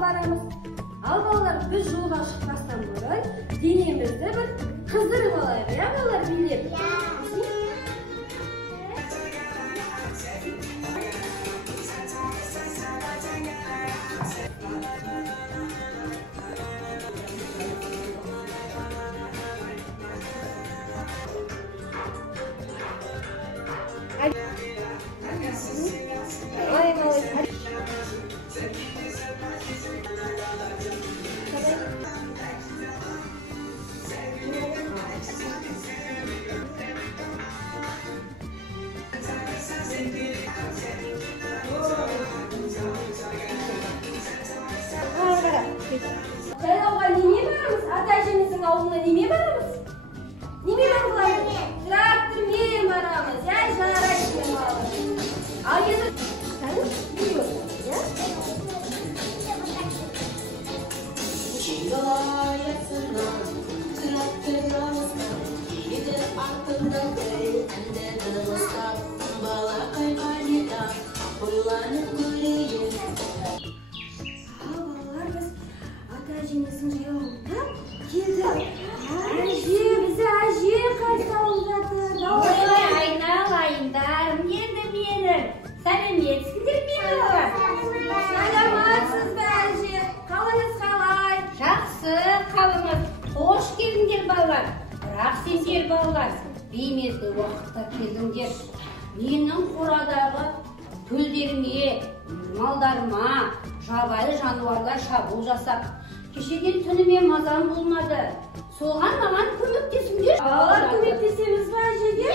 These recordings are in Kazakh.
барамыз. Ал балалар, біз жолға шықпастан бұрын денемізді бір қыздырып алайық, иә балалар, билеп? Жайлауға неме барамыз? Ата-әжеміздің ауылына неме барамыз? Неме барамыз? Трактормен барамыз, иә, жарайды балалар. Ал енді әжеміздің жайлауына келдік. Әже, бізді әже қарсы алып жатыр. Айналайындар, енді менің сәлеметсіздер ме? Саламатсыз ба әже? Қалыңыз қалай? Жақсы, қалыңыз. Қош келдіңдер балалар. Бірақ сендер балалар, беймезгіл уақытта келдіңдер. Менің қорадағы төлдеріңе, малдарыма, жабайы жануарлар шабуыл жасап, кешеден түніме мазам болмады. Соған маған көмектесіңдер. Балалар, көмектесеміз ба әжеге?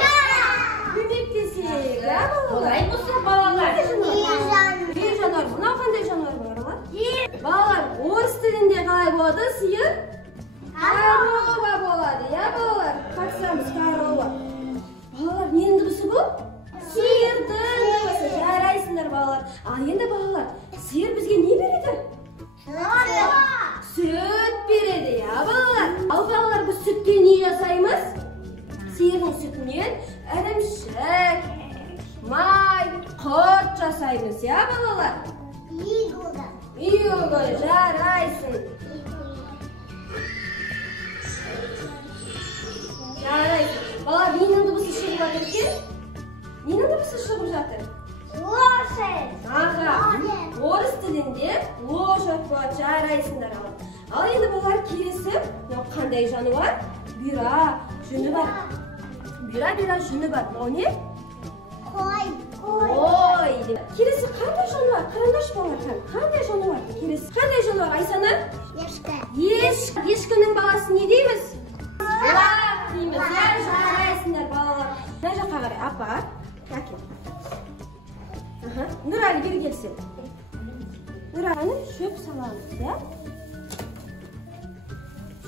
Көмектесейік, ә балалар? Олай болса балалар. Үй жануар. Мынау қандай жануар балалар? Балалар, орыс тілінде қалай болады? Сиыр? Корова болады, иә балалар? Қатысамыз, корова. Балалар, ненің дыбысы бұл? Сиырдың дыбысы. Жарайсыңдар балалар. Ал енді балалар, сиыр бізге не береді? Süt beredi ya балалар. Ал балалар, біз sütten не жасаймыз? Сиырдың sütінен ірімшік, май, құрт жасаймыз, я балалар? Үйге жарайсың. Жарайсың. Балалар, ненің дыбысы шығып жатыр екен? Ненің дыбысы шығып жатыр? Лошадь. Аға, орыс тілінде лошадь болады, жарайсыңдар ал. Ал енді балалар келесі, қандай жануар? Бұйра, жүні бар. Бұйра, жүні бар. Мынау не? Қой. Келесі қандай жануар? Қараңдаршы балалар, қандай жануар? Келесі қандай жануар? Айсана? Ешкі. Ешкінің баласы не дейміз? Лақ дейміз. Жарайсыңдар балалар. Мына жаққа қарай, апа. Әкел. Нұрәлі, бері келсен. Нұрәлі, шөп саламыз, иә?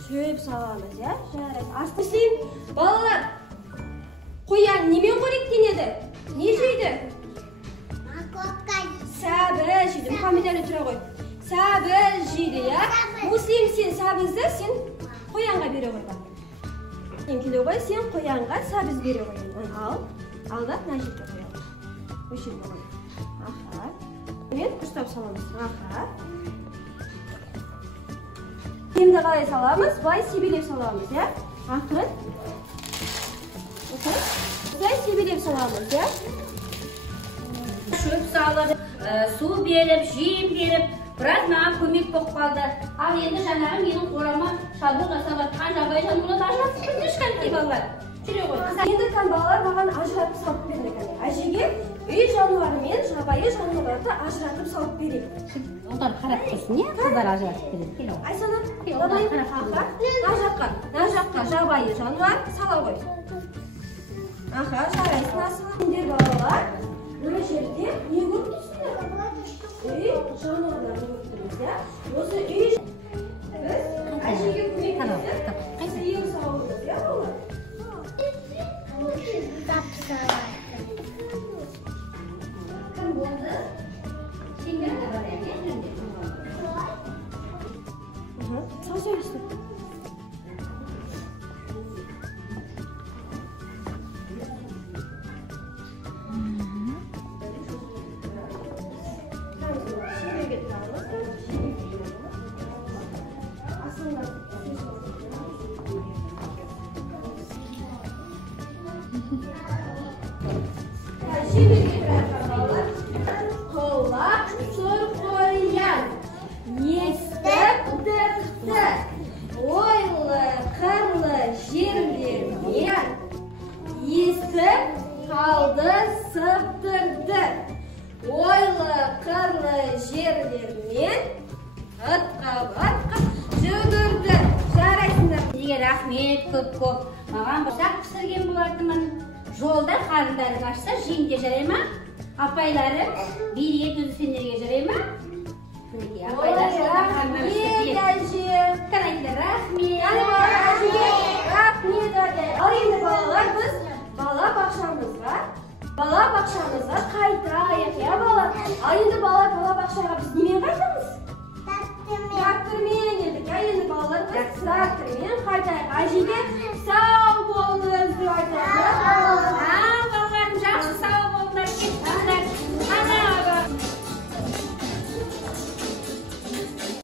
Шөп саламыз, иә? Жарайды. Астырсен, балалар, қоян немен қоректенеді? Не жейді? Сәбіз жейді. Мұхаммед әлі тұра қой. Сәбіз жейді, иә? Мұслим, сен сәбізді, сен қоянға бере қой. Сен келе қой, сен қоянға сәбіз бере қой. Ал, алдап, мына жерге қоялы. Өшір болған. Аха. Мен ұштап саламыз. Аха. Енді қалай саламыз? Былай себелеп саламыз, иә? Ақырын. Былай себелеп саламыз, иә? Шөп салып, су беріп, жем беріп, біраз маған көмек болып қалды. Ал енді жаңағы менің қорама шабуыл жасап жатқан жабайы жануарларды ажыратып беріңдерші кәнекей балалар. Жүре ғой. Енді балалар маған ажыратып салып берді. Әжеге үй жануары мен жабайы жануарларды ажыратып салып береді. Олар қарап тұрсын, не? Қыздар ажыратып береді. Айсана, давай, аха, мына жаққа жабайы жануар сала ғой. Аха, жарайсың асылы. Сендер балалар, мына жерде не көріп тұрсыңдар? Үй жануарларды көріп тұрмыз, иә? Осы үй біз әжеге көмектесіп, сиыр сауымыз, иә балалар? Кім болды? Сендер де бар, иә? Сау сөйлесін. мен атқа жүгірді. Жарайсыңдар. Сізге рахмет көп. Маған бұршақ пісірген болатынмын. Жолда қарындарың ашса жеңде жарай ма? Апайларым берге төзі сендерге жарай ма? Апайлар жолда қарындар Рахмет әже. Қарайындар, рахмет. Рахмет әже. Ал енді балалар, біз бала бақшамызға қайтайық, я бала. Ал енді бала бақшаға біз немен қайтамыз? Трактормен келдік. Енді балалар, біз трактормен қайтайық. Әжеге